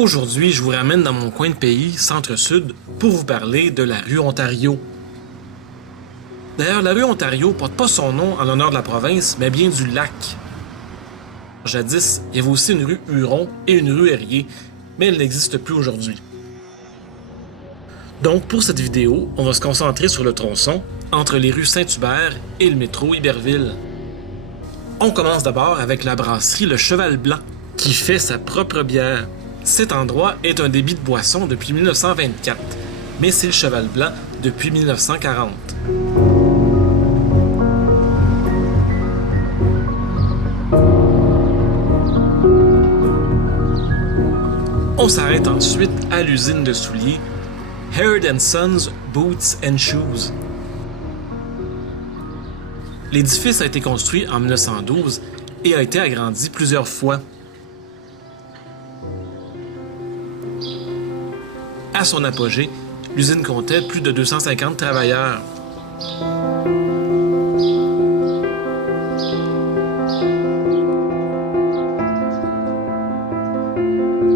Aujourd'hui, je vous ramène dans mon coin de pays, centre-sud, pour vous parler de la rue Ontario. D'ailleurs, la rue Ontario porte pas son nom en l'honneur de la province, mais bien du lac. Jadis, il y avait aussi une rue Huron et une rue Erie, mais elle n'existe plus aujourd'hui. Donc, pour cette vidéo, on va se concentrer sur le tronçon entre les rues Saint-Hubert et le métro Iberville. On commence d'abord avec la brasserie Le Cheval Blanc, qui fait sa propre bière. Cet endroit est un débit de boisson depuis 1924, mais c'est le Cheval Blanc depuis 1940. On s'arrête ensuite à l'usine de souliers Heard & Sons Boots & Shoes. L'édifice a été construit en 1912 et a été agrandi plusieurs fois. À son apogée, l'usine comptait plus de 250 travailleurs.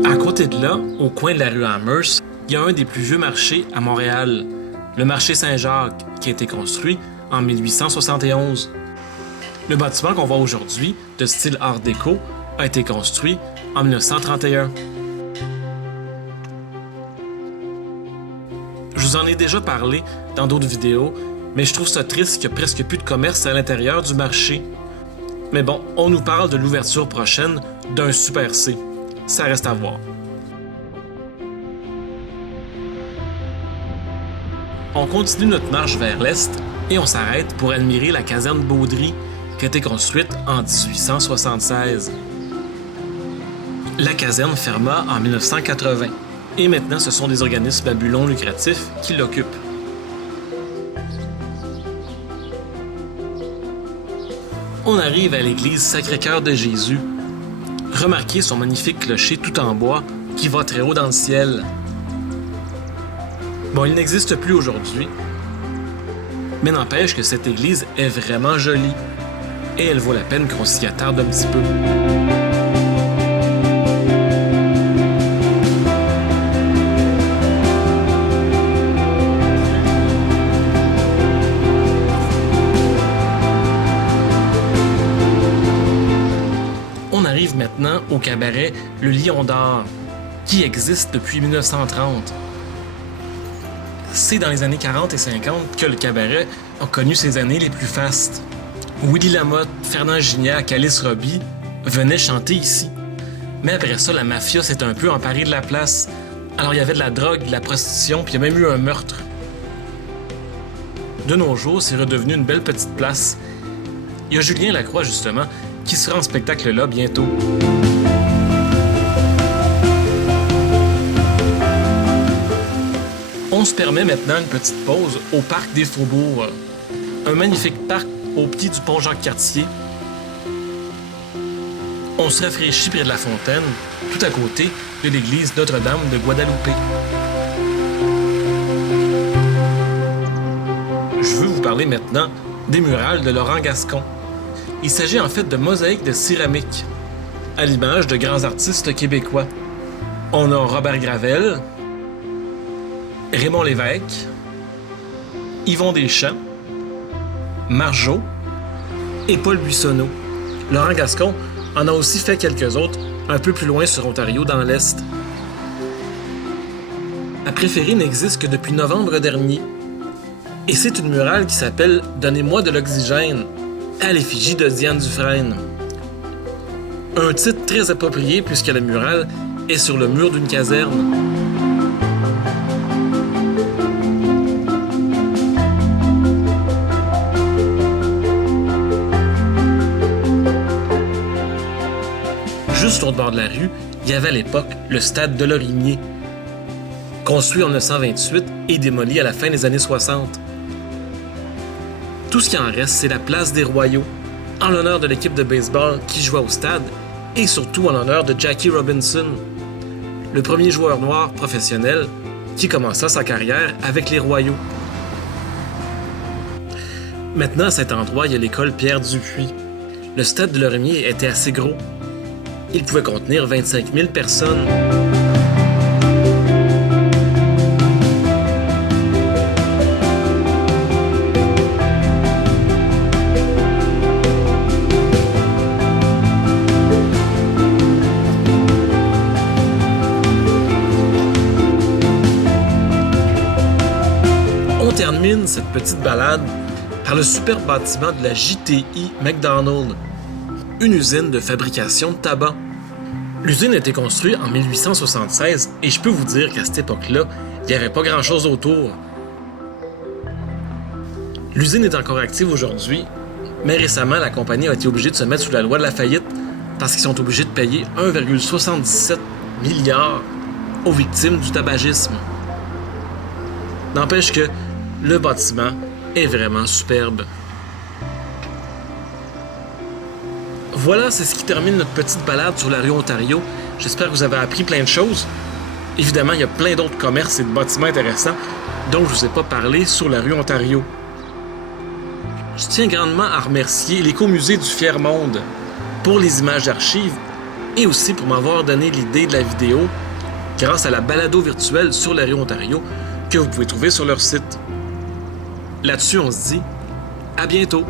À côté de là, au coin de la rue Amherst, il y a un des plus vieux marchés à Montréal, le marché Saint-Jacques, qui a été construit en 1871. Le bâtiment qu'on voit aujourd'hui, de style Art déco, a été construit en 1931. Je vous en ai déjà parlé dans d'autres vidéos, mais je trouve ça triste qu'il n'y a presque plus de commerce à l'intérieur du marché. Mais bon, on nous parle de l'ouverture prochaine d'un Super C. Ça reste à voir. On continue notre marche vers l'est et on s'arrête pour admirer la caserne Baudry qui a été construite en 1876. La caserne ferma en 1980 et maintenant ce sont des organismes à but non lucratif qui l'occupent. On arrive à l'église Sacré-Cœur de Jésus. Remarquez son magnifique clocher tout en bois qui va très haut dans le ciel. Bon, il n'existe plus aujourd'hui, mais n'empêche que cette église est vraiment jolie et elle vaut la peine qu'on s'y attarde un petit peu. On arrive maintenant au cabaret Le Lion d'Or, qui existe depuis 1930. C'est dans les années 40 et 50 que le cabaret a connu ses années les plus fastes. Willy Lamotte, Fernand Gignac, Alice Robbie venaient chanter ici. Mais après ça, la mafia s'est un peu emparée de la place. Alors il y avait de la drogue, de la prostitution, puis il y a même eu un meurtre. De nos jours, c'est redevenu une belle petite place. Il y a Julien Lacroix, justement, qui sera en spectacle là bientôt. On se permet maintenant une petite pause au Parc des Faubourgs, un magnifique parc au pied du pont Jacques-Cartier. On se rafraîchit près de la fontaine, tout à côté de l'église Notre-Dame de Guadalupe. Je veux vous parler maintenant des murales de Laurent Gascon. Il s'agit en fait de mosaïques de céramique, à l'image de grands artistes québécois. On a Robert Gravel, Raymond Lévesque, Yvon Deschamps, Margeau et Paul Buissonneau. Laurent Gascon en a aussi fait quelques autres, un peu plus loin sur Ontario, dans l'Est. La préférée n'existe que depuis novembre dernier. Et c'est une murale qui s'appelle « Donnez-moi de l'oxygène » à l'effigie de Diane Dufresne. Un titre très approprié puisque la murale est sur le mur d'une caserne. Juste au bord de la rue, il y avait à l'époque le stade de Lorimier, construit en 1928 et démoli à la fin des années 60. Tout ce qui en reste, c'est la place des Royaux, en l'honneur de l'équipe de baseball qui jouait au stade et surtout en l'honneur de Jackie Robinson, le premier joueur noir professionnel qui commença sa carrière avec les Royaux. Maintenant, à cet endroit, il y a l'école Pierre Dupuis. Le stade de Lorimier était assez gros. Il pouvait contenir 25 000 personnes. termine cette petite balade par le superbe bâtiment de la JTI McDonald, une usine de fabrication de tabac. L'usine a été construite en 1876 et je peux vous dire qu'à cette époque-là, il n'y avait pas grand-chose autour. L'usine est encore active aujourd'hui, mais récemment, la compagnie a été obligée de se mettre sous la loi de la faillite parce qu'ils sont obligés de payer 1,77 milliard aux victimes du tabagisme. N'empêche que le bâtiment est vraiment superbe. Voilà, c'est ce qui termine notre petite balade sur la rue Ontario. J'espère que vous avez appris plein de choses. Évidemment, il y a plein d'autres commerces et de bâtiments intéressants dont je ne vous ai pas parlé sur la rue Ontario. Je tiens grandement à remercier l'Écomusée du Fier Monde pour les images d'archives et aussi pour m'avoir donné l'idée de la vidéo grâce à la balado virtuelle sur la rue Ontario que vous pouvez trouver sur leur site. Là-dessus, on se dit à bientôt!